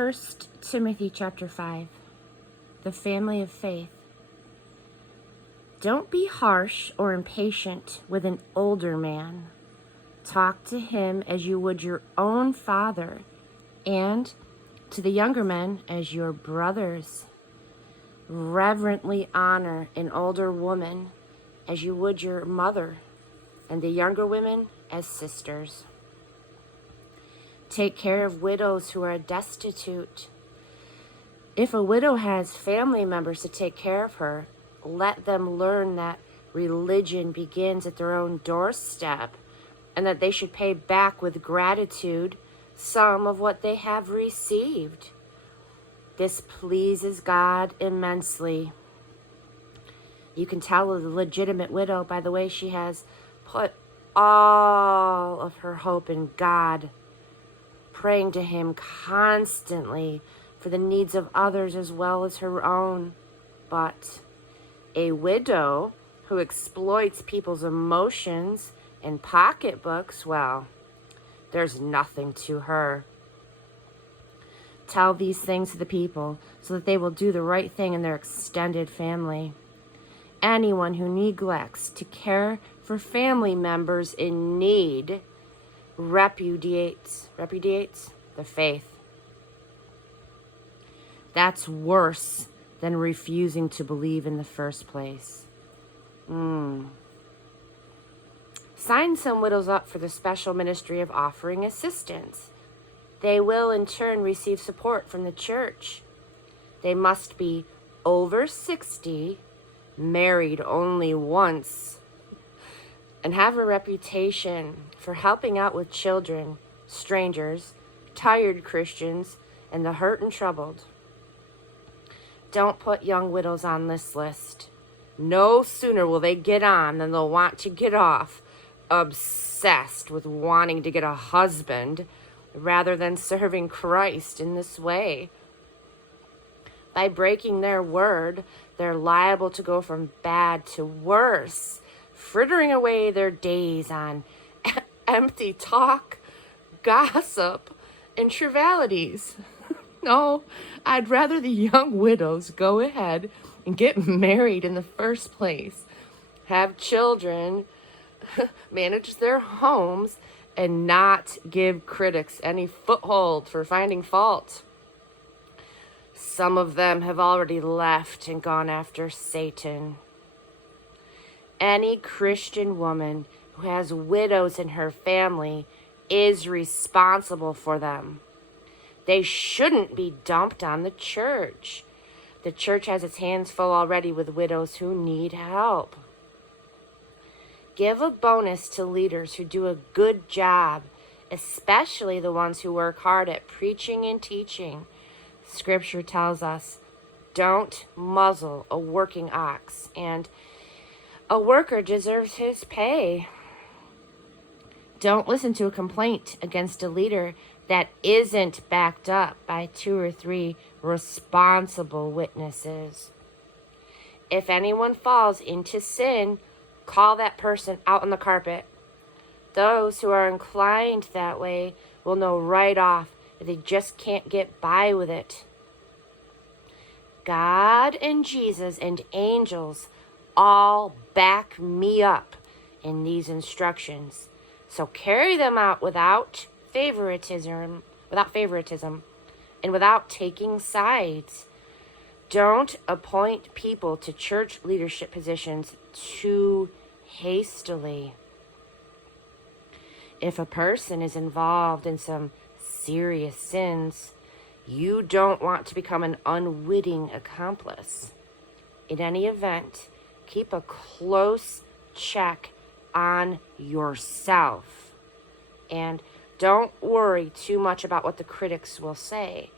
First Timothy chapter 5, the family of faith. Don't be harsh or impatient with an older man. Talk to him as you would your own father, and to the younger men as your brothers. Reverently honor an older woman as you would your mother, and the younger women as sisters. Take care of widows who are destitute. If a widow has family members to take care of her, let them learn that religion begins at their own doorstep, and that they should pay back with gratitude some of what they have received. This pleases God immensely. You can tell a legitimate widow by the way she has put all of her hope in God, praying to Him constantly for the needs of others as well as her own. But a widow who exploits people's emotions and pocketbooks, well, there's nothing to her. Tell these things to the people so that they will do the right thing in their extended family. Anyone who neglects to care for family members in need repudiates the faith. That's worse than refusing to believe in the first place. Sign some widows up for the special ministry of offering assistance. They will in turn receive support from the church. They must be over 60, married only once, and have a reputation for helping out with children, strangers, tired Christians, and the hurt and troubled. Don't put young widows on this list. No sooner will they get on than they'll want to get off, obsessed with wanting to get a husband rather than serving Christ in this way. By breaking their word, they're liable to go from bad to worse, frittering away their days on empty talk, gossip, and trivialities. No, I'd rather the young widows go ahead and get married in the first place, have children, manage their homes, and not give critics any foothold for finding fault. Some of them have already left and gone after Satan. Any Christian woman who has widows in her family is responsible for them. They shouldn't be dumped on the church. The church has its hands full already with widows who need help. Give a bonus to leaders who do a good job, especially the ones who work hard at preaching and teaching. Scripture tells us, don't muzzle a working ox, and a worker deserves his pay. Don't listen to a complaint against a leader that isn't backed up by 2 or 3 responsible witnesses. If anyone falls into sin, call that person out on the carpet. Those who are inclined that way will know right off that they just can't get by with it. God and Jesus and angels all back me up in these instructions. So carry them out without favoritism, and without taking sides. Don't appoint people to church leadership positions too hastily. If a person is involved in some serious sins, you don't want to become an unwitting accomplice. In any event, keep a close check on yourself. And don't worry too much about what the critics will say.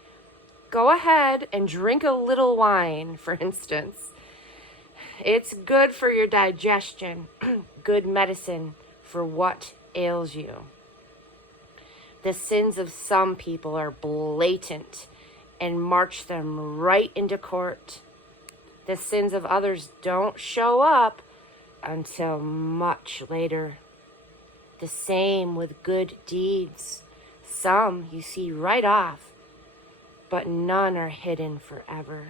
Go ahead and drink a little wine, for instance. It's good for your digestion, good medicine for what ails you. The sins of some people are blatant and march them right into court. The sins of others don't show up until much later. The same with good deeds. Some you see right off, but none are hidden forever.